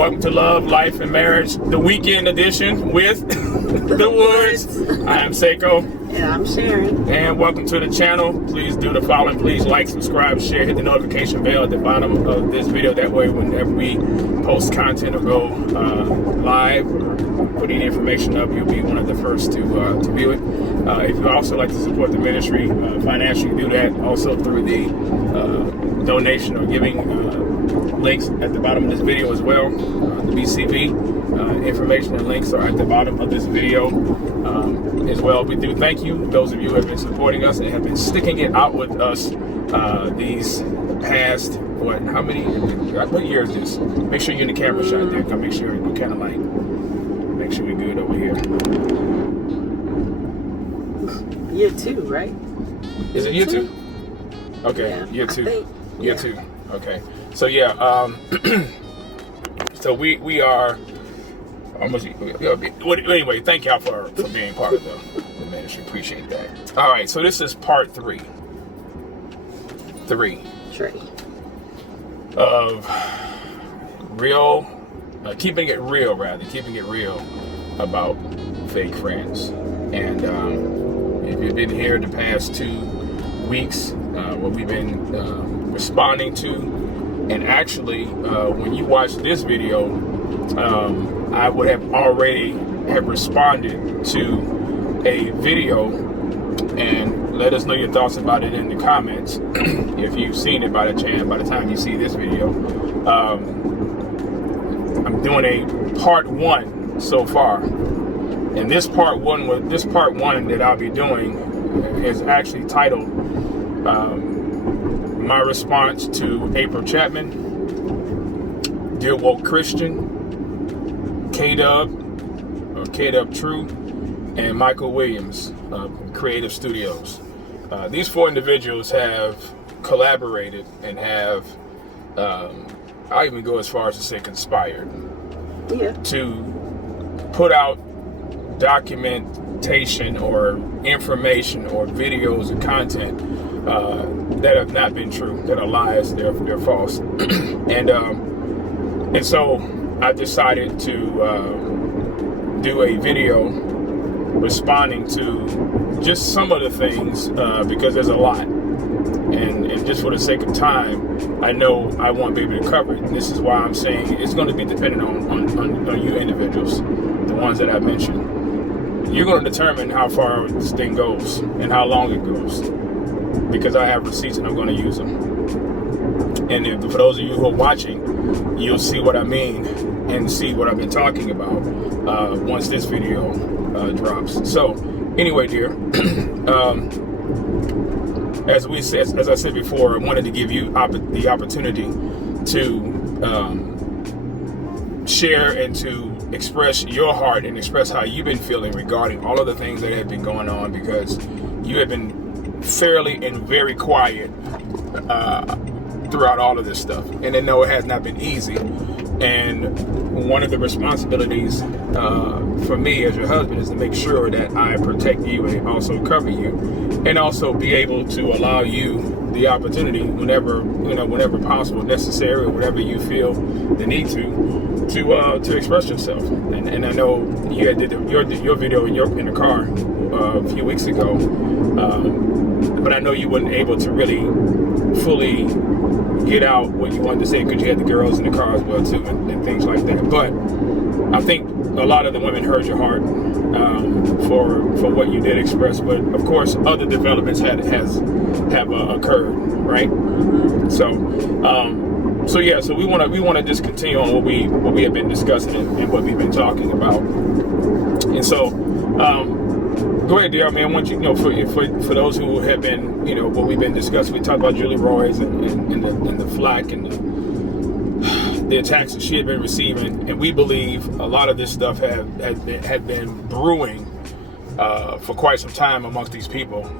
Welcome to Love, Life, and Marriage, the weekend edition with the Woods. I am Saiko. And I'm Sharon. And welcome to the channel. Please do the following. Please like, subscribe, share, hit the notification bell at the bottom of this video. That way, whenever we post content or go live or put any information up, you'll be one of the first to view it. If you also like to support the ministry financially, do that also through the donation or giving links at the bottom of this video as well. The BCV information and links are at the bottom of this video as well. We do thank you, those of you who have been supporting us and have been sticking it out with us these past, what year is this? Make sure you're in the camera shot there. Come make sure we're kind of like, make sure we're good over here. Year 2, right? Is it year 2? Okay, yeah, year 2. Year 2. Okay. So yeah, so we are almost. Anyway, thank y'all for being part of the ministry. Appreciate that. All right, so this is part 3 of real, keeping it real about fake friends. And if you've been here the past 2 weeks, what we've been responding to. And actually, when you watch this video, I would have already responded to a video, and let us know your thoughts about it in the comments if you've seen it by the time you see this video. I'm doing a part 1 so far, and this part one that I'll be doing is actually titled my response to April Chapman, Dear Woke Christian, K-Dub True, and Michael Williams of Creative Studios. These 4 individuals have collaborated and have, I'll even go as far as to say conspired, to put out documentation or information or videos and content that have not been true, that are lies, they're false. and so I decided to do a video responding to just some of the things because there's a lot, and just for the sake of time, I know I won't be able to cover it. And this is why I'm saying it's going to be dependent on you individuals, the ones that I mentioned. You're going to determine how far this thing goes and how long it goes, because I have receipts and I'm going to use them. And for those of you who are watching, you'll see what I mean and see what I've been talking about once this video drops. So anyway, dear, as I said before, I wanted to give you the opportunity to share and to express your heart and express how you've been feeling regarding all of the things that have been going on, because you have been fairly and very quiet throughout all of this stuff. And I know it has not been easy. And one of the responsibilities for me as your husband is to make sure that I protect you and also cover you, and also be able to allow you the opportunity whenever possible, necessary, or whatever you feel the need to express yourself. And I know you had did your video in the car a few weeks ago, but I know you weren't able to really fully get out what you wanted to say because you had the girls in the car as well too, and things like that. But I think a lot of the women heard your heart for what you did express. But of course, other developments have occurred, right? So yeah. So we want to just continue on what we have been discussing and what we've been talking about. And so, go ahead, dear. I mean, I want you, for those who have been, what we've been discussing. We talked about Julie Roy's and the flack and the attacks that she had been receiving, and we believe a lot of this stuff had been brewing for quite some time amongst these people.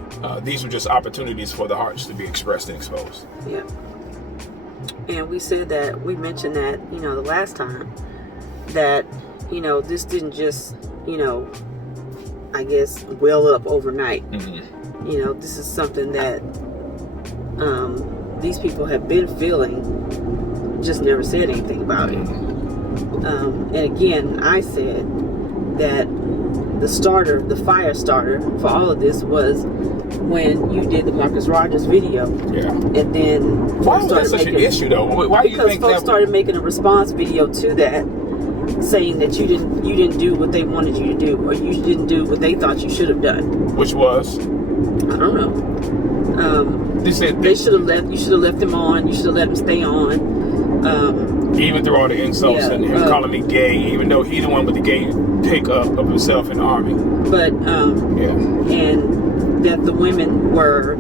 These were just opportunities for the hearts to be expressed and exposed. Yeah. And we mentioned that, the last time, that, this didn't just, I guess, well up overnight. Mm-hmm. This is something that these people have been feeling, just never said anything about it. And again, I said that the fire starter for all of this was when you did the Marcus Rogers video. Yeah. And then why was that such an issue though? Why do you think folks started making a response video to that, saying that you didn't do what they wanted you to do, or you didn't do what they thought you should have done. Which was? I don't know. They said you should have left him on. You should have let him stay on. Even through all the insults and him calling me gay, even though he's the one with the gay pickup of himself in the army. But and that the women were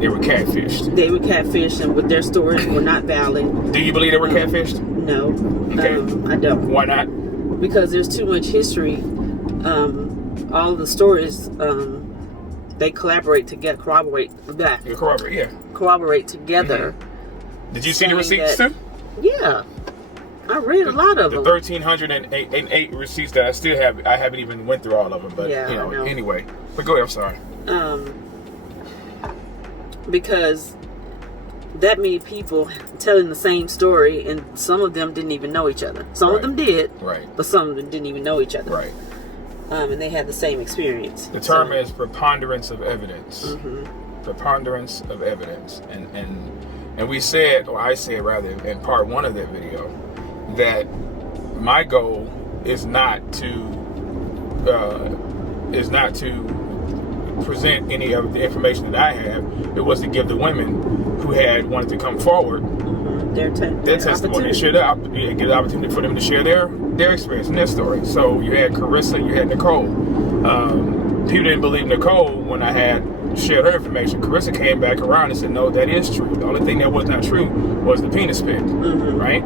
they were catfished. They were catfished, and with their stories were not valid. Do you believe they were catfished? No. Okay. I don't. Why not? Because there's too much history. All the stories they corroborate together. Corroborate together. Mm-hmm. Did you see the receipts too? Yeah, I read a lot of them. The 1,308 receipts that I still have. I haven't even went through all of them, but yeah, you know. Anyway, but go ahead. I'm sorry. Because that many people telling the same story, and some of them didn't even know each other. Some of them did, but some of them didn't even know each other. Right. And they had the same experience. The term is preponderance of evidence. Mm-hmm. Preponderance of evidence, and we said, or I said rather, in part one of that video, that my goal is not to present any of the information that I have. It was to give the women who had wanted to come forward their testimony, share give the opportunity for them to share their experience and their story. So you had Carissa, you had Nicole. People didn't believe Nicole when I had shared her information. Carissa came back around and said, no, that is true. The only thing that was not true was the penis pic, right?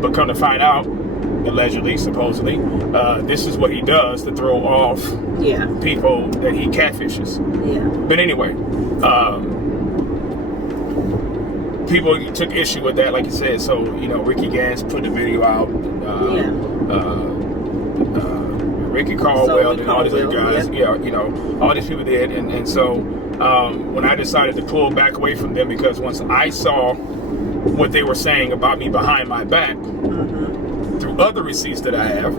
But come to find out, allegedly, supposedly, this is what he does to throw off people that he catfishes. But anyway, people took issue with that, like you said. So, you know, Ricky Gans put the video out. Ricky Caldwell and all these other guys, you know, all these people did, and so when I decided to pull back away from them, because once I saw what they were saying about me behind my back through other receipts that I have,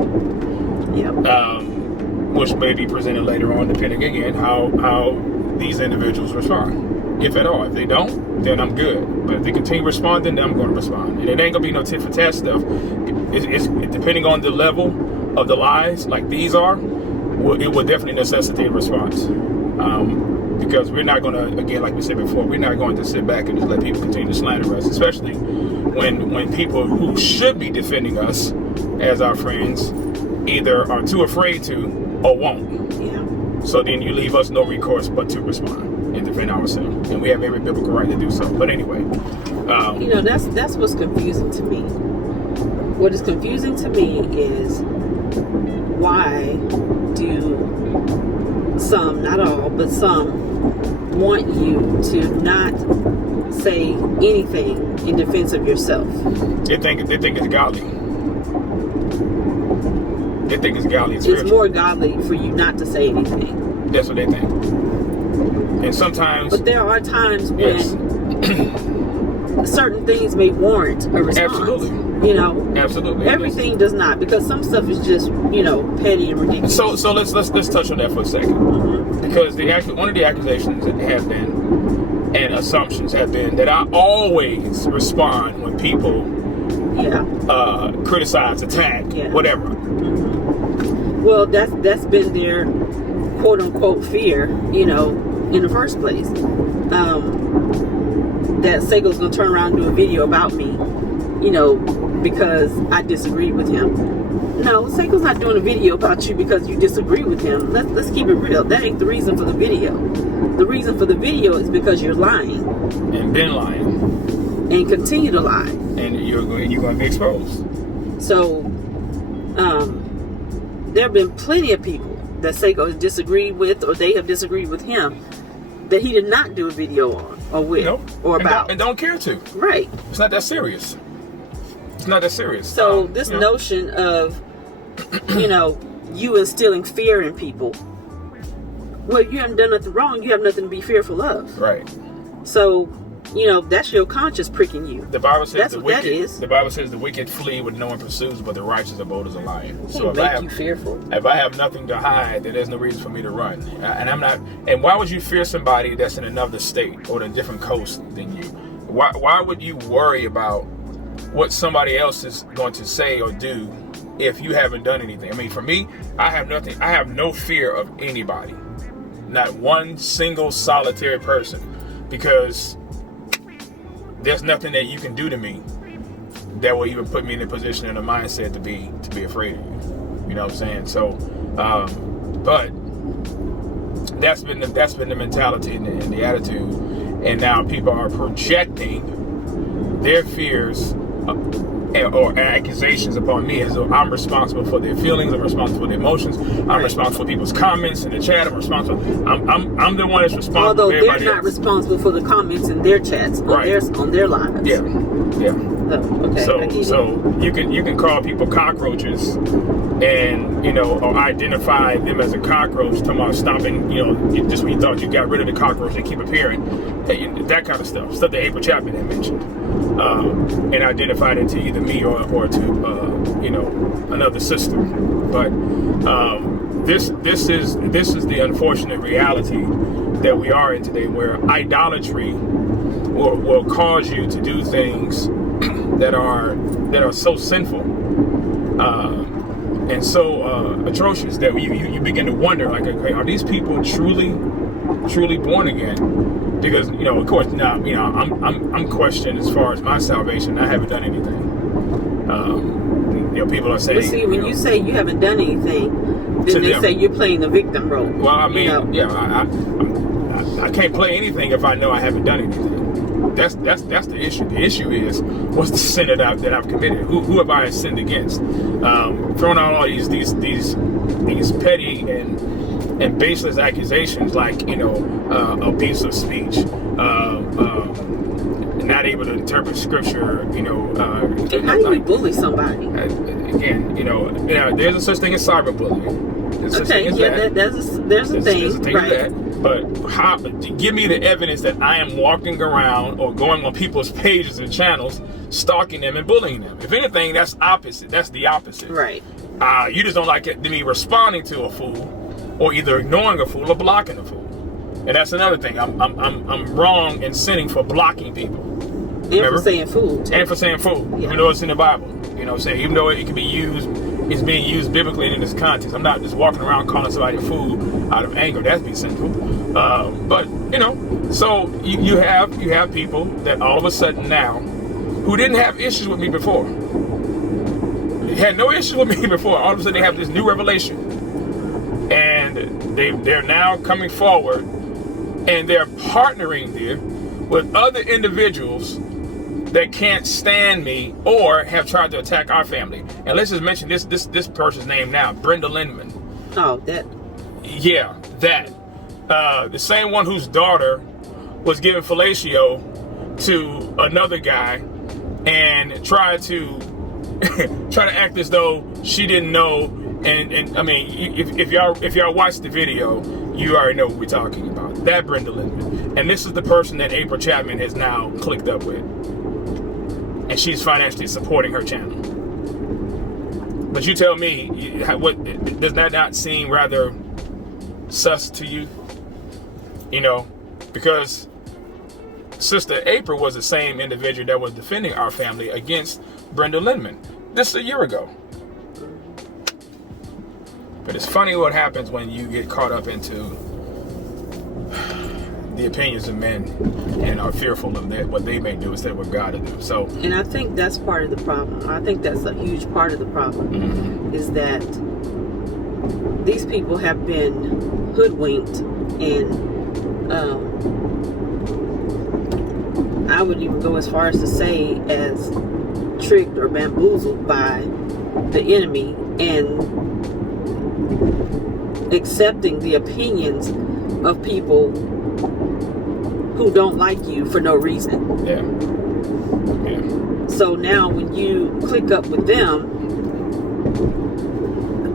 which may be presented later on, depending again how these individuals respond, if at all. If they don't, then I'm good. But if they continue responding, then I'm going to respond, and it ain't gonna be no tit for tat stuff. It's depending on the level of the lies, like these are, it will definitely necessitate a response. Because we're not going to, again, like we said before, we're not going to sit back and just let people continue to slander us, especially when people who should be defending us as our friends either are too afraid to or won't. So then you leave us no recourse but to respond and defend ourselves, and we have every biblical right to do so. But anyway, you know, that's what's confusing to me. What is confusing to me is, why do some, not all, but some, want you to not say anything in defense of yourself? They think it's godly. They think it's godly. It's more godly for you not to say anything. That's what they think. And sometimes, but there are times when certain things may warrant a response. Absolutely. You know, absolutely. Everything does not, because some stuff is just, you know, petty and ridiculous. So let's touch on that for a second, because one of the accusations that have been, and assumptions have been, that I always respond when people criticize, attack, whatever. Well, that's been their quote unquote fear, you know, in the first place. That Saiko's gonna turn around and do a video about me, you know, because I disagree with him. No, Saiko's not doing a video about you because you disagree with him. Let's keep it real. That ain't the reason for the video. The reason for the video is because you're lying. And been lying. And continue to lie. And you're going to be exposed. So, there have been plenty of people that Saiko has disagreed with, or they have disagreed with him, that he did not do a video on, or with, or about. And don't care to. Right. It's not that serious. It's not that serious. So this notion of, you know, you instilling fear in people, well, you haven't done nothing wrong. You have nothing to be fearful of. Right. So that's your conscience pricking you. The Bible says That's what that is. The Bible says the wicked flee when no one pursues, but the righteous are bold as a lion. So Make you fearful. If I have nothing to hide, then there's no reason for me to run. And I'm not. And why would you fear somebody that's in another state or in a different coast than you? Why would you worry about what somebody else is going to say or do if you haven't done anything? I mean, for me, I have nothing. I have no fear of anybody. Not one single solitary person, because there's nothing that you can do to me that will even put me in a position and a mindset to be afraid of you. You know what I'm saying? So, but that's been the mentality and the attitude, and now people are projecting their fears or accusations upon me as though I'm responsible for their feelings, I'm responsible for their emotions, I'm responsible for people's comments in the chat, I'm the one that's responsible. Although for everybody they're not responsible for the comments in their chats on their lives. Yeah. Okay. So you can call people cockroaches, and or identify them as a cockroach, talking about stopping, just when you thought you got rid of the cockroach, they keep appearing, that kind of stuff that April Chapman had mentioned, and identified it to either me or to another sister. But this is the unfortunate reality that we are in today, where idolatry will cause you to do things that are so sinful and so atrocious that you begin to wonder, like, okay, are these people truly born again? Because of course now I'm questioned as far as my salvation. I haven't done anything. People are saying. But see, when you say you haven't done anything, then they say you're playing the victim role. Well, I mean, I can't play anything if I know I haven't done anything. That's the issue. The issue is, what's the sin that I've committed? Who have I sinned against? Throwing out all these petty and baseless accusations, like abuse of speech, not able to interpret scripture. And how do you bully somebody? Again, there's a such thing as cyberbullying. There's a thing, right? But give me the evidence that I am walking around or going on people's pages and channels, stalking them and bullying them. If anything, that's opposite. That's the opposite. Right. You just don't like me responding to a fool, or either ignoring a fool or blocking a fool. And that's another thing. I'm wrong and sinning for blocking people. And for saying fool. And for saying fool. Yeah. Even though it's in the Bible. Even though it can be used, it's being used biblically in this context. I'm not just walking around calling somebody a fool out of anger. That'd be sinful. But so you have people that all of a sudden now, who didn't have issues with me before, they had no issues with me before. All of a sudden they have this new revelation, and they're now coming forward, and they're partnering there with other individuals that can't stand me or have tried to attack our family. And let's just mention this person's name now, Brenda Lindman. Oh, that. Yeah, that. The same one whose daughter was giving fellatio to another guy and tried to act as though she didn't know. And I mean, if y'all watch the video, you already know what we're talking about. That Brenda Lindman. And this is the person that April Chapman has now clicked up with. And she's financially supporting her channel. But you tell me, does that not seem rather sus to you? Because Sister April was the same individual that was defending our family against Brenda Lindman. This a year ago. But it's funny what happens when you get caught up into the opinions of men and are fearful of what they may do instead of what God will do. So, and I think that's part of the problem. I think that's a huge part of the problem, is that these people have been hoodwinked, and I would even go as far as to say as tricked or bamboozled by the enemy, and accepting the opinions of people who don't like you for no reason. Yeah. So now when you click up with them,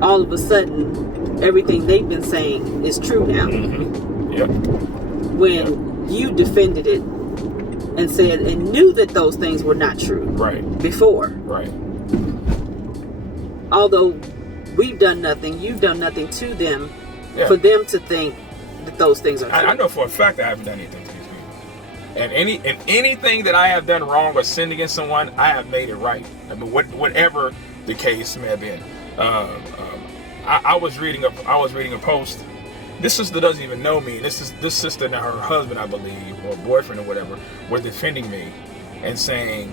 all of a sudden everything they've been saying is true now. Mm-hmm. Yep. When you defended it and said and knew that those things were not true. Right. Before. Right. Although we've done nothing, you've done nothing to them for them to think that those things are true. I know for a fact that I haven't done anything to these people. And anything that I have done wrong or sinned against someone, I have made it right. I mean, whatever the case may have been. I was reading a post. This sister doesn't even know me. This sister and her husband, I believe, or boyfriend or whatever, were defending me and saying,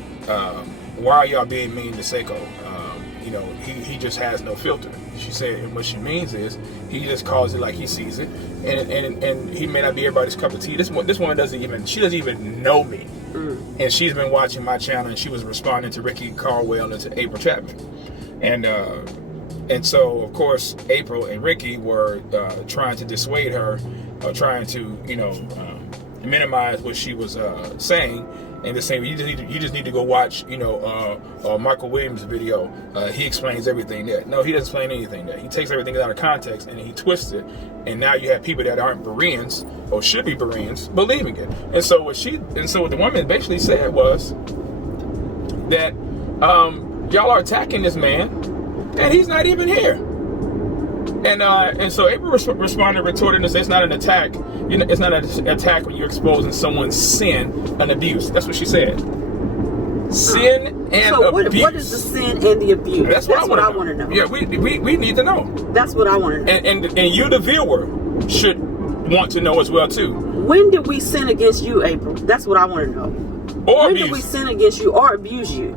why are y'all being mean to Saiko? He just has no filter. She said, and what she means is he just calls it like he sees it, and he may not be everybody's cup of tea. This woman doesn't even know me, and she's been watching my channel, and she was responding to Ricky Carwell and to April Chapman, and so of course April and Ricky were trying to dissuade her, or trying to minimize what she was saying. And the same, you just need to go watch, Michael Williams' video. He explains everything there. No, he doesn't explain anything there. He takes everything out of context and he twists it. And now you have people that aren't Bereans or should be Bereans believing it. And so what the woman basically said was that y'all are attacking this man, and he's not even here. And so April responded, retorted, and said, it's not an attack. It's not an attack when you're exposing someone's sin and abuse. That's what she said. Sin and abuse. What is the sin and the abuse? That's what I want to know. Yeah, we need to know. That's what I want to know. And you, the viewer, should want to know as well too. When did we sin against you, April? That's what I want to know. Or when abuse. did we sin against you or abuse you?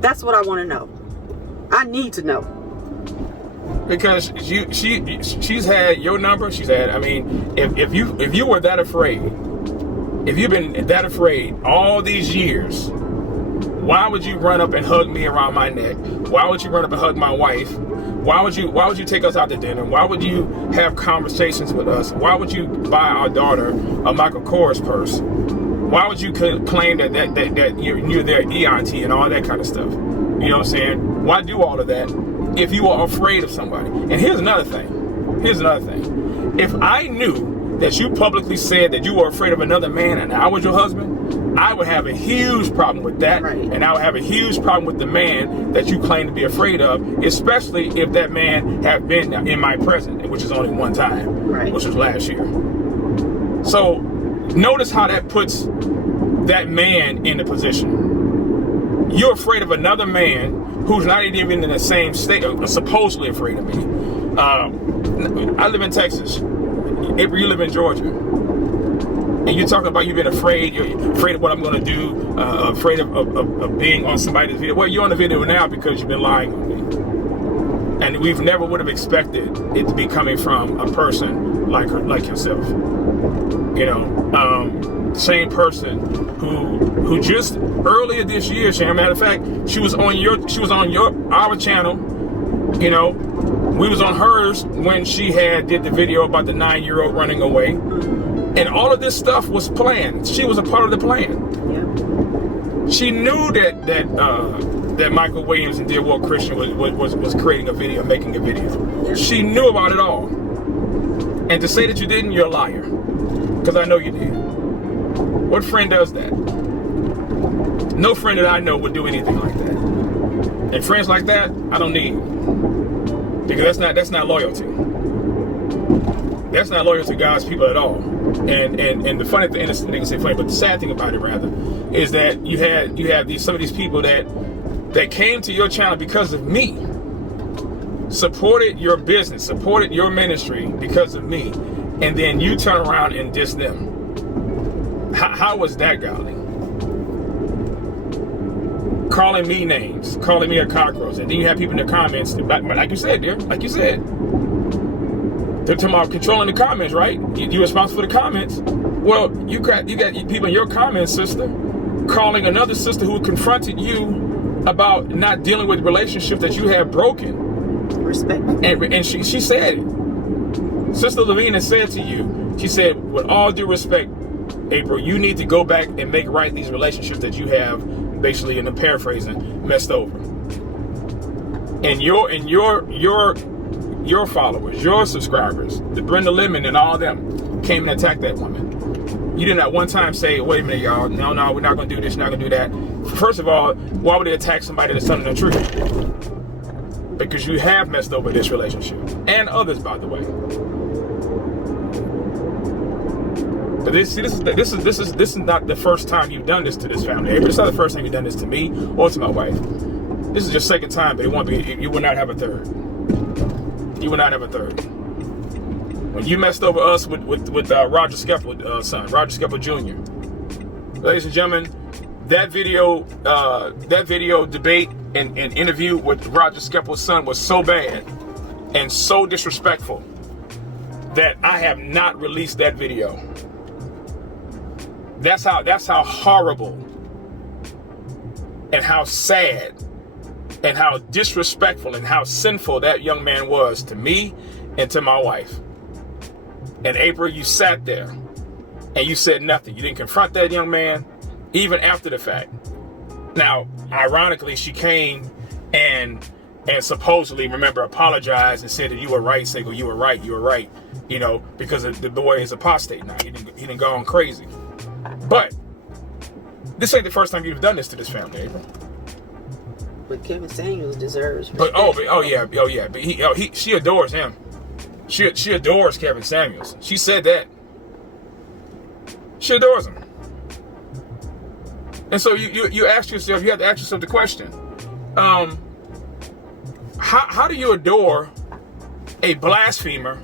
That's what I want to know. I need to know. Because she's had your number. She's had. I mean, if you were that afraid, if you've been that afraid all these years, why would you run up and hug me around my neck? Why would you run up and hug my wife? Why would you take us out to dinner? Why would you have conversations with us? Why would you buy our daughter a Michael Kors purse? Why would you claim that you're their auntie and all that kind of stuff? You know what I'm saying? Why do all of that if you are afraid of somebody? And here's another thing. If I knew that you publicly said that you were afraid of another man and I was your husband, I would have a huge problem with that. Right. And I would have a huge problem with the man that you claim to be afraid of, especially if that man have been in my presence, which is only one time, right, which was last year. So notice how that puts that man in the position. You're afraid of another man who's not even in the same state, or supposedly afraid of me. I live in Texas. April, you live in Georgia. And you're talking about you've been afraid. You're afraid of what I'm going to do. Afraid of being on somebody's video. Well, you're on the video now because you've been lying on me. And we've never would have expected it to be coming from a person like yourself. Same person who just earlier this year, as a matter of fact, she was on our channel. We was on hers when she did the video about the 9-year-old running away, and all of this stuff was planned. She was a part of the plan. Yeah. She knew that Michael Williams and Dear World Christian was creating a video, making a video. Yeah. She knew about it all. And to say that you didn't, you're a liar, because I know you did. What friend does that? No friend that I know would do anything like that. And friends like that, I don't need. Because that's not loyalty. That's not loyal to God's people at all. And the funny thing, and they can say funny, but the sad thing about it rather, is that you have some of these people that came to your channel because of me, supported your business, supported your ministry because of me, and then you turn around and diss them. How was that godly? Calling me names, calling me a cockroach, and then you have people in the comments, but like you said, dear, like you said, they're talking about controlling the comments, right? You're responsible for the comments. Well, you got people in your comments, sister, calling another sister who confronted you about not dealing with relationships that you have broken. Respect. And she said it. Sister Lavina said to you, she said, with all due respect, April, you need to go back and make right these relationships that you have, basically, in the paraphrasing, messed over. And your followers, your subscribers, the Brenda Lemon and all them, came and attacked that woman. You did not one time say, wait a minute, y'all, no, we're not going to do this, not going to do that. First of all, why would they attack somebody that's under the tree? Because you have messed over this relationship. And others, by the way. But this is not the first time you've done this to this family. It's not the first time you've done this to me or to my wife. This is your second time, but it won't be. You will not have a third. You will not have a third. When you messed over us with Roger Skeppel, son, Roger Skeppel Jr. Ladies and gentlemen, that video debate and interview with Roger Skeppel's son was so bad and so disrespectful that I have not released that video. That's how horrible and how sad and how disrespectful and how sinful that young man was to me and to my wife. And April, you sat there and you said nothing. You didn't confront that young man even after the fact. Now, ironically, she came and supposedly, remember, apologized and said that you were right, Saiko, you were right, you know, because the boy is apostate now. He didn't go on crazy. But this ain't the first time you've done this to this family, April. But Kevin Samuels deserves respect. But she adores him. She adores Kevin Samuels. She said that. She adores him. And so you ask yourself, you have to ask yourself the question: how do you adore a blasphemer,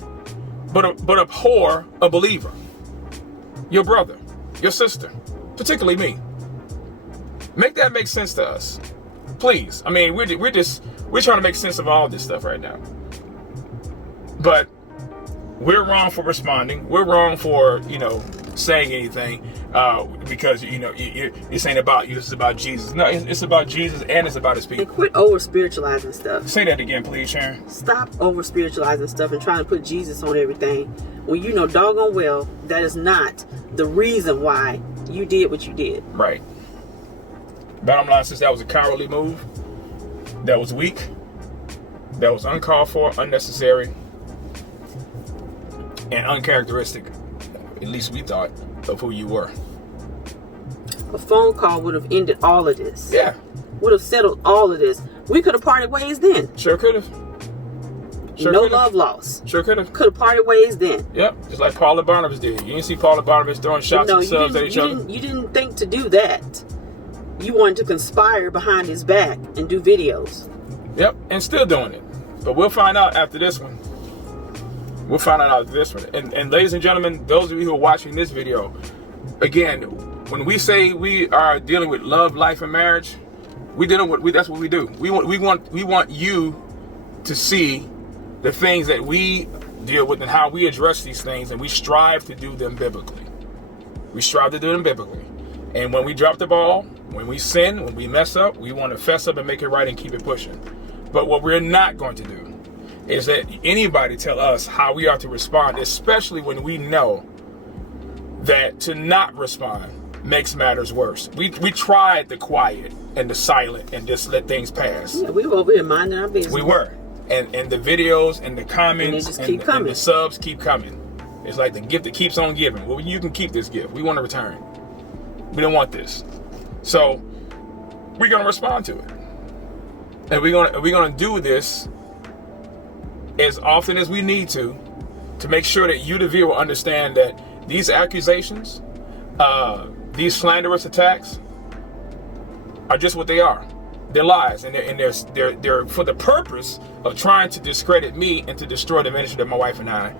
but abhor a believer? Your brother, your sister, particularly me. Make that make sense to us, please. I mean, we're trying to make sense of all this stuff right now. But we're wrong for responding. We're wrong for, saying anything because, this ain't about you. This is about Jesus. No, it's about Jesus and it's about his people. And quit over-spiritualizing stuff. Say that again, please, Sharon. Stop over-spiritualizing stuff and trying to put Jesus on everything when you know doggone well that is not the reason why you did what you did. Right. Bottom line, since that was a cowardly move, that was weak, that was uncalled for, unnecessary, and uncharacteristic, at least we thought, of who you were. A phone call would have ended all of this. Yeah. Would have settled all of this. We could have parted ways then. Sure could have. Love lost. Sure could have. Could have parted ways then. Yep. Just like Paul and Barnabas did. You didn't see Paul and Barnabas throwing shots and subs at each other. You didn't think to do that. You wanted to conspire behind his back and do videos. Yep. And still doing it. But we'll find out after this one. We'll find out after this one. And ladies and gentlemen, those of you who are watching this video, again, when we say we are dealing with love, life, and marriage, that's what we do. We want you to see the things that we deal with and how we address these things, and we strive to do them biblically. We strive to do them biblically. And when we drop the ball, when we sin, when we mess up, we want to fess up and make it right and keep it pushing. But what we're not going to do is that anybody tell us how we are to respond, especially when we know that to not respond makes matters worse. We tried the quiet and the silent and just let things pass. Yeah, we were over here minding our business. We were. And the videos and the comments and the subs keep coming. It's like the gift that keeps on giving. Well, you can keep this gift. We want to return. We don't want this. So we're going to respond to it. And we're going to do this as often as we need to make sure that you, the viewer, understand that these accusations, these slanderous attacks, are just what they are. They're lies, and they're for the purpose of trying to discredit me and to destroy the ministry that my wife and I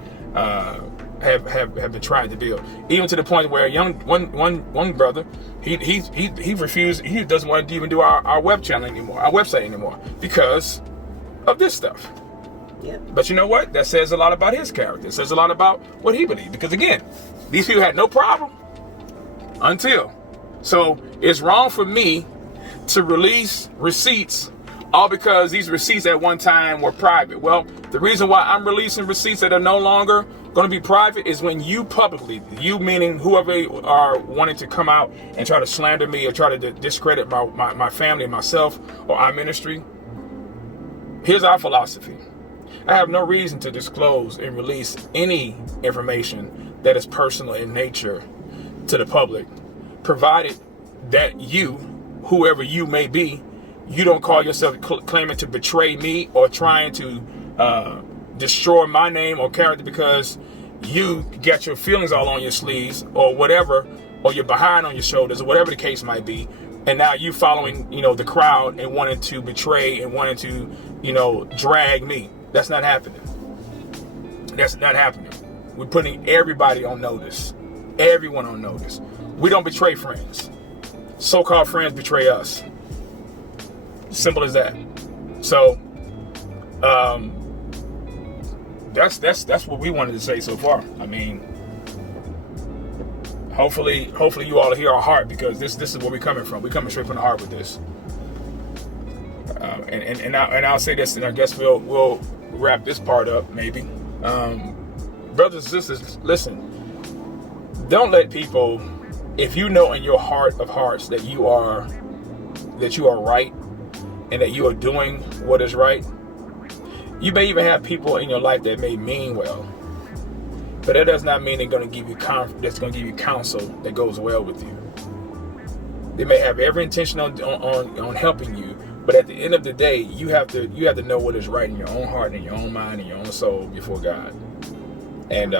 have been trying to build. Even to the point where one brother, he refused. He doesn't want to even do our web channel anymore, our website anymore, because of this stuff. Yeah. But you know what? That says a lot about his character. It says a lot about what he believed. Because again, these people had no problem until. So it's wrong for me to release receipts all because these receipts at one time were private. Well, the reason why I'm releasing receipts that are no longer going to be private is when you publicly, you meaning whoever are wanting to come out and try to slander me or try to discredit my family, myself, or our ministry. Here's our philosophy. I have no reason to disclose and release any information that is personal in nature to the public, provided that you, whoever you may be, you don't call yourself claiming to betray me or trying to destroy my name or character because you got your feelings all on your sleeves or whatever, or you're behind on your shoulders or whatever the case might be. And now you following, the crowd and wanting to betray and wanting to, drag me. That's not happening. That's not happening. We're putting everybody on notice. Everyone on notice. We don't betray friends. So-called friends betray us. Simple as that. So, that's what we wanted to say so far. I mean, hopefully you all hear our heart, because this is where we're coming from. We're coming straight from the heart with this. And I'll say this, and I guess we'll wrap this part up maybe. Brothers and sisters, listen. Don't let people, if you know in your heart of hearts that you are right and that you are doing what is right. You may even have people in your life that may mean well, but that does not mean they're going to give you that's going to give you counsel that goes well with you. They may have every intention on helping you, but at the end of the day, you have to know what is right in your own heart and in your own mind and your own soul before God. And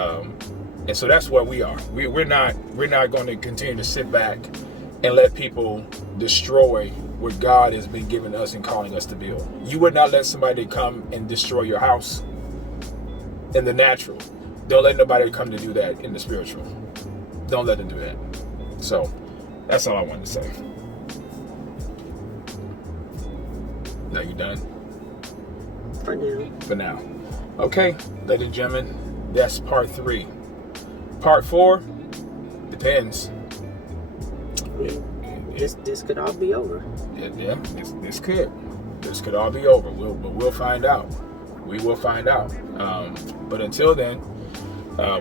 so that's where we are. We're not going to continue to sit back and let people destroy what God has been giving us and calling us to build. You would not let somebody come and destroy your house in the natural. Don't let nobody come to do that in the spiritual. Don't let them do that. So that's all I wanted to say. Now you done? For now. Okay, ladies and gentlemen, that's part 3. Part 4 depends. This could all be over. Yeah, this could all be over. We'll find out. We will find out. But until then,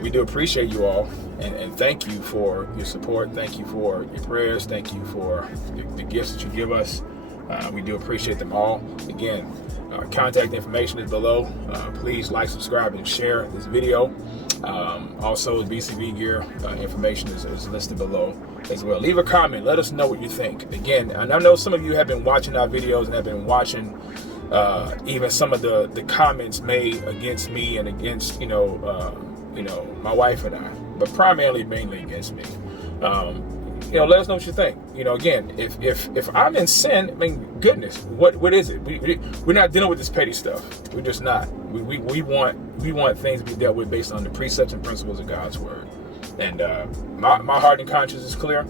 we do appreciate you all, and thank you for your support. Thank you for your prayers. Thank you for the gifts that you give us. We do appreciate them all. Again, contact information is below. Please like, subscribe, and share this video. Also, BCB gear information is listed below as well. Leave a comment. Let us know what you think. Again, and I know some of you have been watching our videos and have been watching even some of the comments made against me and against my wife and I, but primarily mainly against me. Let us know what you think. Again, if I'm in sin, I mean, goodness, what is it? We're not dealing with this petty stuff. We're just not. We want things to be dealt with based on the precepts and principles of God's word. And my heart and conscience is clear.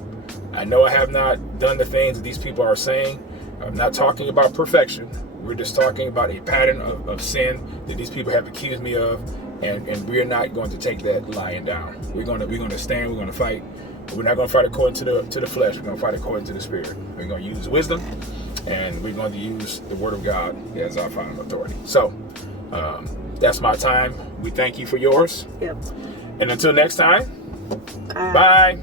I know I have not done the things that these people are saying. I'm not talking about perfection. We're just talking about a pattern of sin that these people have accused me of, and we're not going to take that lying down. We're going to stand. We're going to fight. We're not going to fight according to the flesh. We're going to fight according to the spirit. We're going to use wisdom, and we're going to use the word of God as our final authority. So that's my time. We thank you for yours. Yep. And until next time, bye.